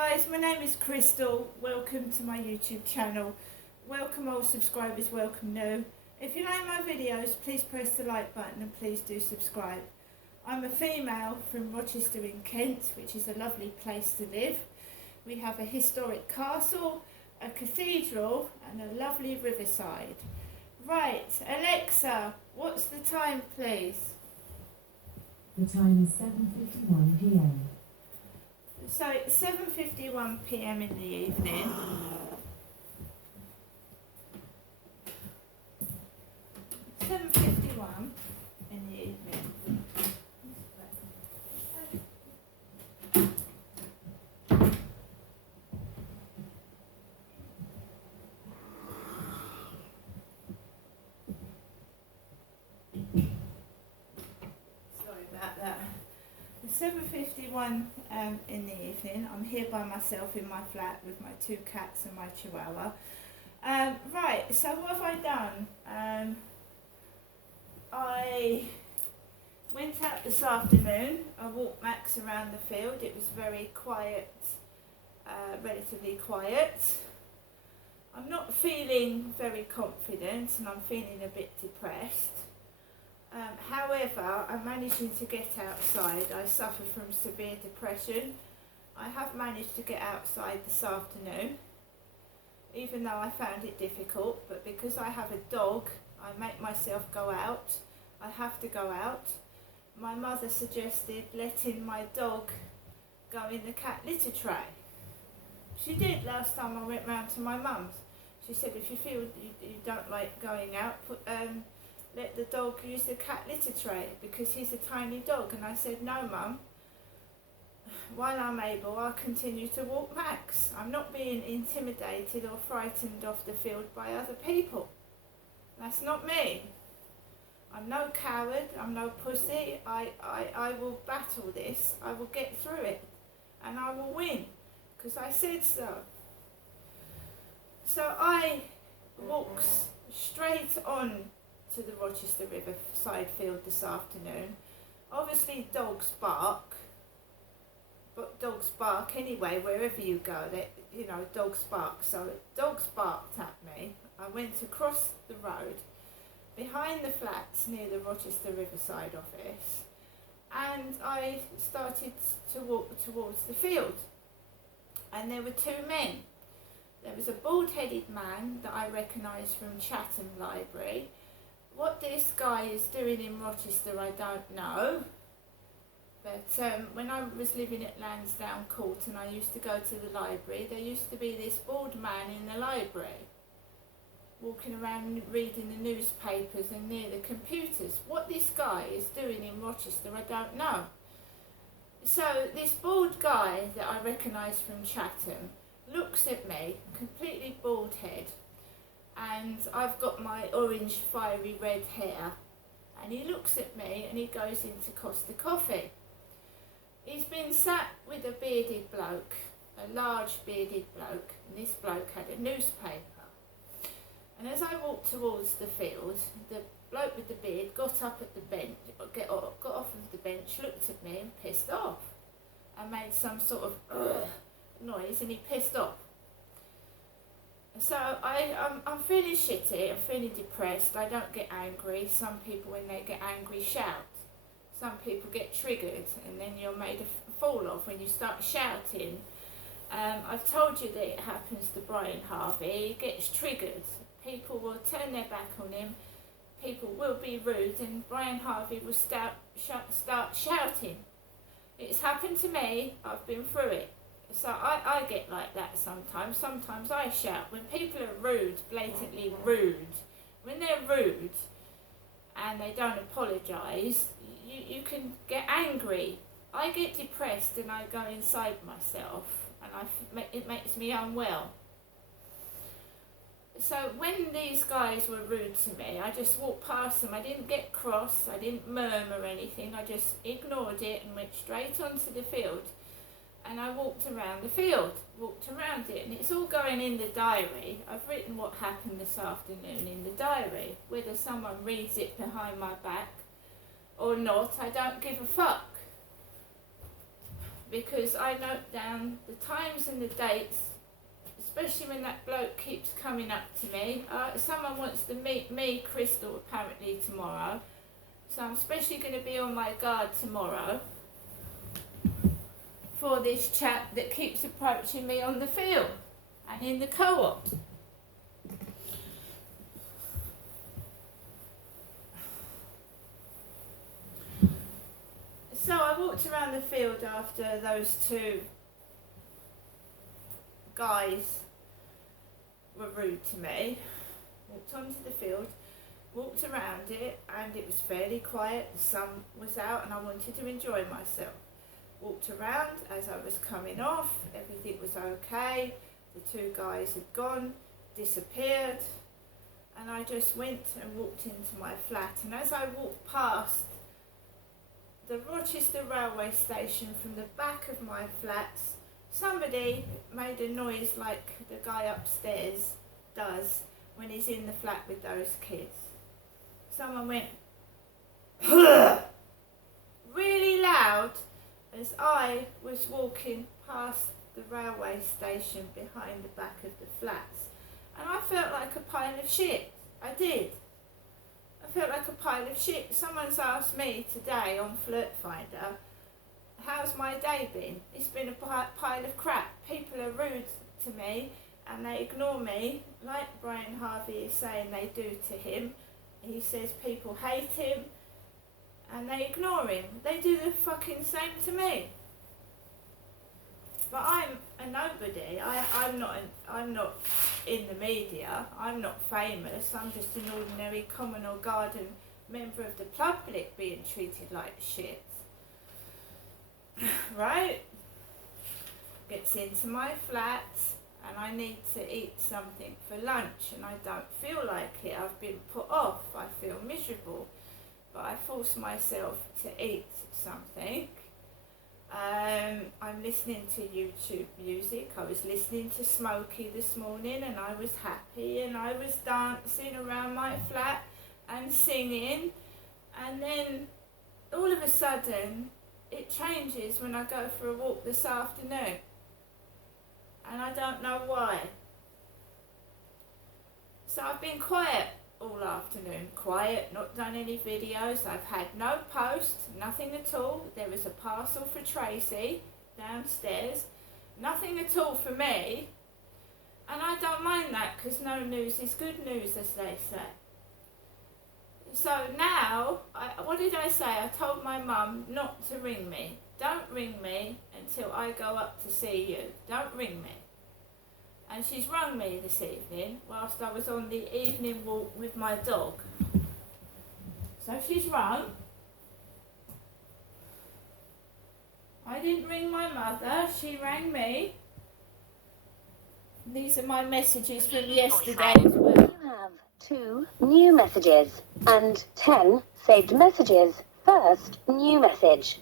guys, my name is Crystal. Welcome to my YouTube channel. Welcome old subscribers, welcome new. If you like my videos, please press the like button and please do subscribe. I'm a female from Rochester in Kent, which is a lovely place to live. We have a historic castle, a cathedral and a lovely riverside. Right, Alexa, what's the time please? The time is 7:51 p.m. So it's 7:51 p.m. in the evening. (7:51) in the evening. Sorry about that. 7:51 in the evening. I'm here by myself in my flat with my two cats and my chihuahua. Right, so what have I done? I went out this afternoon. I walked Max around the field. It was very quiet, relatively quiet. I'm not feeling very confident and I'm feeling a bit depressed. However, I'm managing to get outside. I suffer from severe depression. I have managed to get outside this afternoon, even though I found it difficult, but because I have a dog, I make myself go out. I have to go out. My mother suggested letting my dog go in the cat litter tray. She did last time I went round to my mum's. She said if you feel you don't like going out, let the dog use the cat litter tray because he's a tiny dog. And I said, no mum, while I'm able I'll continue to walk Max. I'm not being intimidated or frightened off the field by other people. That's not me. I'm no coward, I'm no pussy. I will battle this, I will get through it and I will win because I said so. So I walked straight on to the Rochester Riverside field this afternoon. Obviously dogs bark, but dogs bark anyway wherever you go. Dogs bark. So dogs barked at me. I went across the road behind the flats near the Rochester Riverside office and I started to walk towards the field, and there were two men. There was a bald-headed man that I recognised from Chatham Library. What this guy is doing in Rochester I don't know, but when I was living at Lansdowne Court and I used to go to the library, there used to be this bald man in the library walking around reading the newspapers and near the computers. What this guy is doing in Rochester I don't know. So this bald guy that I recognise from Chatham looks at me, completely bald head, and I've got my orange fiery red hair, and he looks at me and he goes into Costa Coffee. He's been sat with a bearded bloke, a large bearded bloke, and this bloke had a newspaper. And as I walked towards the field, the bloke with the beard got up at the bench, got off of the bench, looked at me and pissed off and made some sort of noise, and he pissed off. So I'm feeling shitty, I'm feeling depressed. I don't get angry. Some people when they get angry shout. Some people get triggered and then you're made a fool of when you start shouting. I've told you that it happens to Brian Harvey. He gets triggered. People will turn their back on him. People will be rude and Brian Harvey will start shouting. It's happened to me. I've been through it. So I get like that sometimes. Sometimes I shout. When people are rude, blatantly rude, when they're rude and they don't apologise, you can get angry. I get depressed and I go inside myself and it makes me unwell. So when these guys were rude to me, I just walked past them. I didn't get cross, I didn't murmur anything. I just ignored it and went straight onto the field. And I walked around the field, walked around it, and it's all going in the diary. I've written what happened this afternoon in the diary. Whether someone reads it behind my back or not, I don't give a fuck. because I note down the times and the dates, especially when that bloke keeps coming up to me. Someone wants to meet me, Crystal, apparently tomorrow. So I'm especially going to be on my guard tomorrow for this chap that keeps approaching me on the field and in the co-op. So I walked around the field after those two guys were rude to me. Walked onto the field, walked around it, and it was fairly quiet. The sun was out and I wanted to enjoy myself. Walked around. As I was coming off, everything was okay. The two guys had gone, disappeared, and I just went and walked into my flat. And as I walked past the Rochester railway station from the back of my flats, somebody made a noise like the guy upstairs does when he's in the flat with those kids. Someone went really loud as I was walking past the railway station behind the back of the flats, and I felt like a pile of shit. I did. I felt like a pile of shit. Someone's asked me today on Flirt Finder, how's my day been? It's been a pile of crap. People are rude to me and they ignore me, like Brian Harvey is saying they do to him. He says people hate him and they ignore him. They do the fucking same to me. But I'm a nobody. I'm not in the media. I'm not famous. I'm just an ordinary common or garden member of the public being treated like shit. Right? Gets into my flat and I need to eat something for lunch and I don't feel like it. I've been put off. I feel miserable. But I force myself to eat something. I'm listening to YouTube music. I was listening to Smokey this morning and I was happy and I was dancing around my flat and singing, and then all of a sudden it changes when I go for a walk this afternoon and I don't know why. So I've been quiet all afternoon, not done any videos. I've had no post, nothing at all. There was a parcel for Tracy downstairs, nothing at all for me, and I don't mind that because no news is good news, as they say. So now, what did I say? I told my mum not to ring me. Don't ring me until I go up to see you. Don't ring me. And she's rung me this evening whilst I was on the evening walk with my dog. So she's rung. I didn't ring my mother, she rang me. These are my messages from yesterday as well. You have 2 new messages and 10 saved messages. First new message.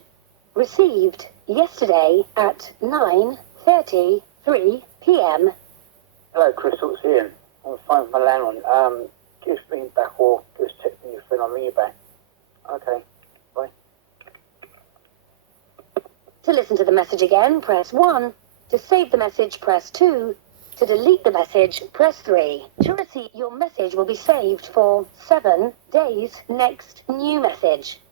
Received yesterday at 9:33 p.m. Hello, Crystal, it's Ian. On the phone with my landlord. Just ring back or just text me your friend, I'll ring you back. Okay, bye. To listen to the message again, press 1. To save the message, press 2. To delete the message, press 3. To receive your message will be saved for 7 days. Next new message.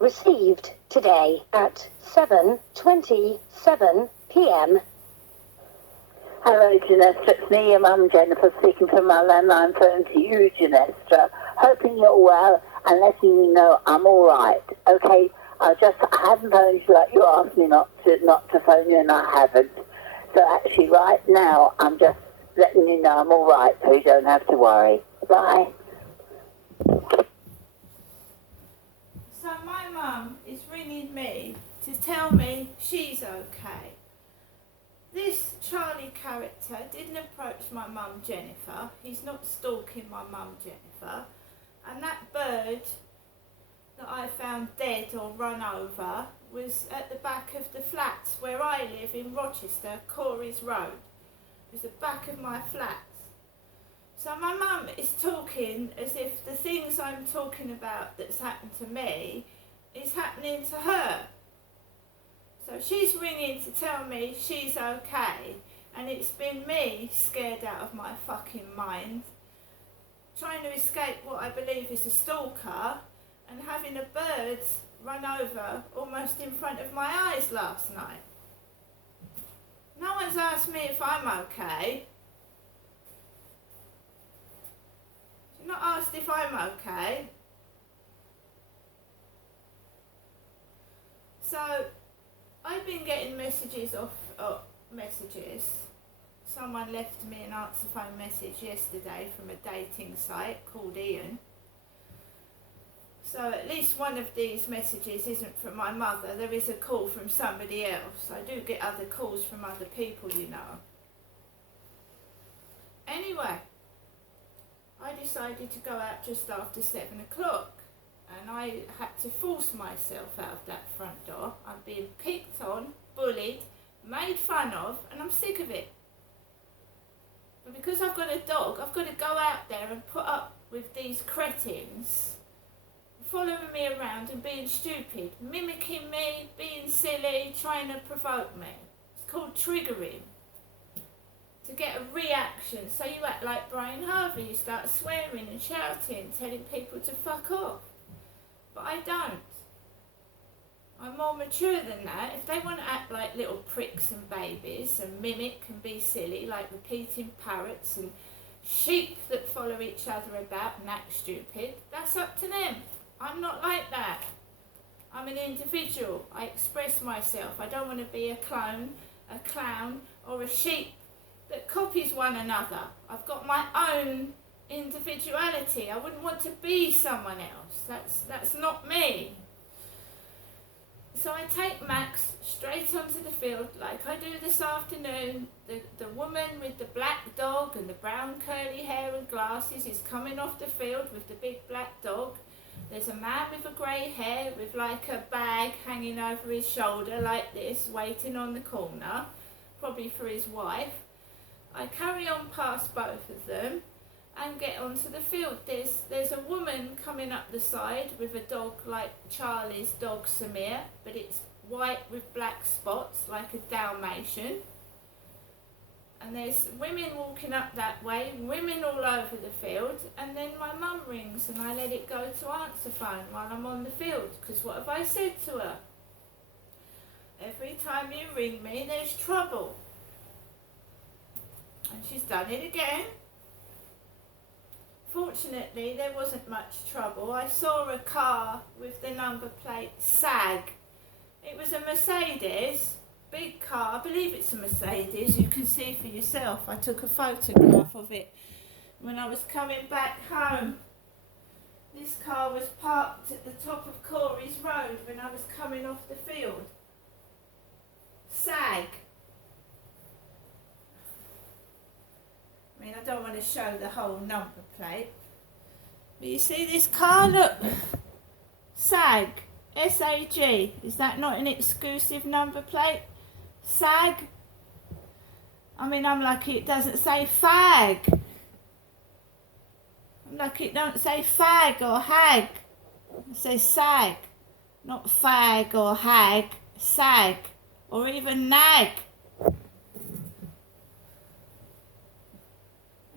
Received today at 7:27 p.m. Hello, Janessa. It's me, your mum, Jennifer, speaking from my landline phone to you, Janessa. Hoping you're well and letting you know I'm all right. Okay, I haven't phoned you like you asked me not to phone you, and I haven't. So actually, right now, I'm just letting you know I'm all right, so you don't have to worry. Bye. So my mum is ringing me to tell me she's okay. This Charlie character didn't approach my mum Jennifer. He's not stalking my mum Jennifer. And that bird that I found dead or run over was at the back of the flats where I live in Rochester, Corey's Road. It was the back of my flats. So my mum is talking as if the things I'm talking about that's happened to me is happening to her. So she's ringing to tell me she's okay, and it's been me scared out of my fucking mind, trying to escape what I believe is a stalker, and having a bird run over almost in front of my eyes last night. No one's asked me if I'm okay. You're not asked if I'm okay. So, I've been getting messages off messages. Someone left me an answer phone message yesterday from a dating site called Ian. So at least one of these messages isn't from my mother. There is a call from somebody else. I do get other calls from other people, you know. Anyway, I decided to go out just after 7 o'clock. And I had to force myself out of that front door. I'm being picked on, bullied, made fun of, and I'm sick of it. But because I've got a dog, I've got to go out there and put up with these cretins following me around and being stupid, mimicking me, being silly, trying to provoke me. It's called triggering. To get a reaction. So you act like Brian Harvey, you start swearing and shouting, telling people to fuck off. But I don't. I'm more mature than that. If they want to act like little pricks and babies and mimic and be silly, like repeating parrots and sheep that follow each other about and act stupid, that's up to them. I'm not like that. I'm an individual. I express myself. I don't want to be a clone, a clown, or a sheep that copies one another. I've got my own individuality. I wouldn't want to be someone else. That's not me. So I take Max straight onto the field like I do this afternoon. The woman with the black dog and the brown curly hair and glasses is coming off the field with the big black dog. There's a man with a grey hair with like a bag hanging over his shoulder like this, waiting on the corner, probably for his wife. I carry on past both of them and get onto the field. There's a woman coming up the side with a dog like Charlie's dog Samir, but it's white with black spots like a Dalmatian. And there's women walking up that way, women all over the field, and then my mum rings and I let it go to answer phone while I'm on the field, because what have I said to her? Every time you ring me, there's trouble. And she's done it again. Fortunately, there wasn't much trouble. I saw a car with the number plate SAG. It was a Mercedes, big car. I believe it's a Mercedes. You can see for yourself. I took a photograph of it when I was coming back home. This car was parked at the top of Corey's Road when I was coming off the field. SAG. I mean, I don't want to show the whole number plate. But you see this car? Look. SAG. S-A-G. Is that not an exclusive number plate? SAG. I mean, I'm lucky it doesn't say fag. I'm lucky it don't say fag or hag. It says SAG. Not fag or hag. SAG. Or even nag.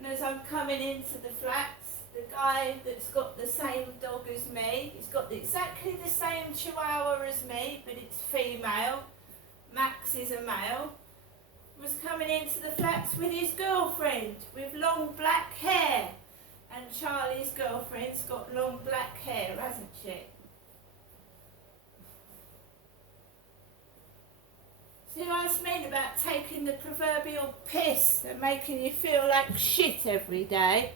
And as I'm coming into the flats, the guy that's got the same dog as me, he's got exactly the same chihuahua as me, but it's female, Max is a male, was coming into the flats with his girlfriend with long black hair. And Charlie's girlfriend's got long black hair, hasn't she? See what I mean about taking the proverbial piss and making you feel like shit every day?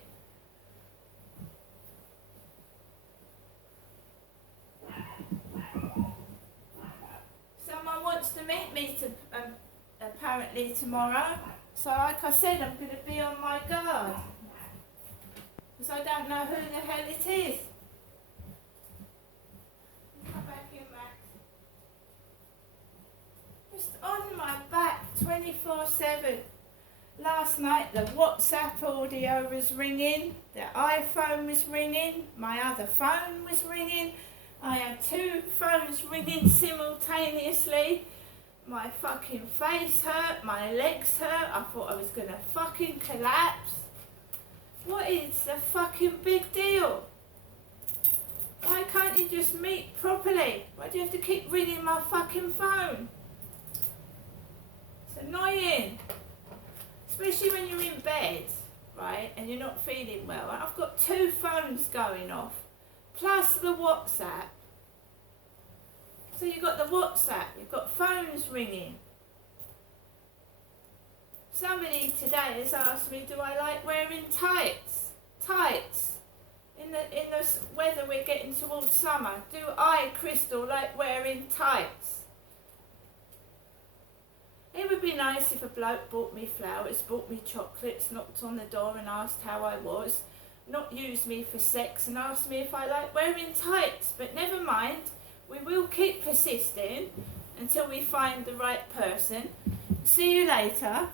Someone wants to meet me apparently tomorrow. So like I said, I'm going to be on my guard. Because I don't know who the hell it is. Come back in, Max. Just on my back 24/7. Last night the WhatsApp audio was ringing, the iPhone was ringing, my other phone was ringing. I had two phones ringing simultaneously. My fucking face hurt, my legs hurt, I thought I was gonna fucking collapse. What is the fucking big deal? Why can't you just meet properly? Why do you have to keep ringing my fucking phone? It's annoying. Especially when you're in bed, right, and you're not feeling well. I've got 2 phones going off, plus the WhatsApp. So you've got the WhatsApp, you've got phones ringing. Somebody today has asked me, do I like wearing tights? Tights. In the weather we're getting towards summer. Do I, Crystal, like wearing tights? It would be nice if a bloke bought me flowers, bought me chocolates, knocked on the door and asked how I was, not used me for sex and asked me if I like wearing tights. But never mind, we will keep persisting until we find the right person. See you later.